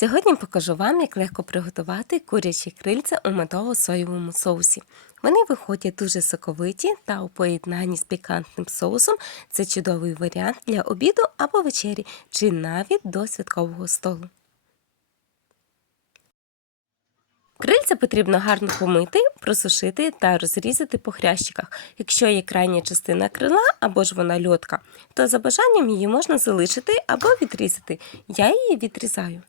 Сьогодні покажу вам, як легко приготувати курячі крильця у медово-соєвому соусі. Вони виходять дуже соковиті та у поєднанні з пікантним соусом це чудовий варіант для обіду або вечері, чи навіть до святкового столу. Крильця потрібно гарно помити, просушити та розрізати по хрящиках. Якщо є крайня частина крила або ж вона льотка, то за бажанням її можна залишити або відрізати. Я її відрізаю.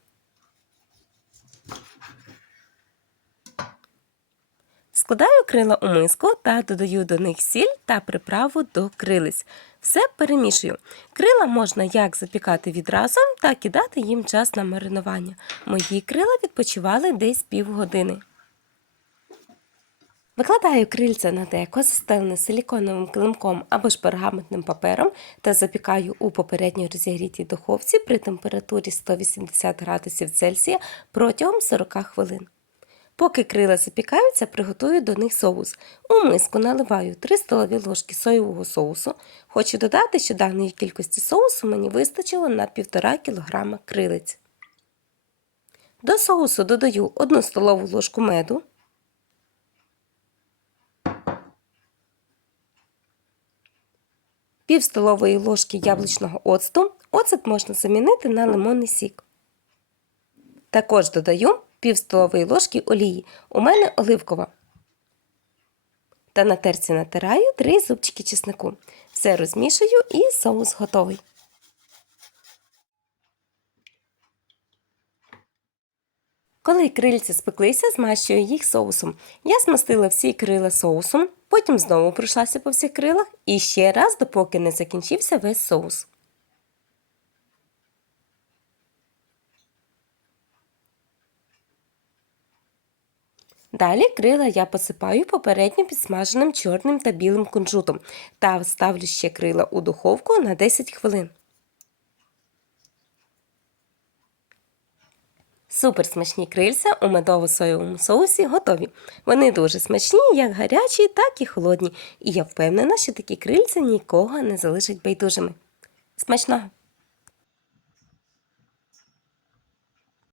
Складаю крила у миску та додаю до них сіль та приправу до крилиць. Все перемішую. Крила можна як запікати відразу, так і дати їм час на маринування. Мої крила відпочивали десь півгодини. Викладаю крильця на деко, застелене силіконовим килимком або ж пергаментним папером та запікаю у попередньо розігрітій духовці при температурі 180 градусів Цельсія протягом 40 хвилин. Поки крила запікаються, приготую до них соус. У миску наливаю 3 столові ложки соєвого соусу. Хочу додати, що даної кількості соусу мені вистачило на 1,5 кг крилиць. До соусу додаю 1 столову ложку меду. Пів столової ложки яблучного оцту. Оцет можна замінити на лимонний сік. Також додаю пів столової ложки олії. У мене оливкова. Та на терці натираю 3 зубчики чеснику. Все розмішую і соус готовий. Коли крильця спеклися, змащую їх соусом. Я змастила всі крила соусом, потім знову пройшлася по всіх крилах і ще раз, допоки не закінчився весь соус. Далі крила я посипаю попередньо підсмаженим чорним та білим кунжутом та ставлю ще крила у духовку на 10 хвилин. Супер смачні крильця у медово-соєвому соусі готові. Вони дуже смачні, як гарячі, так і холодні. І я впевнена, що такі крильця нікого не залишать байдужими. Смачного!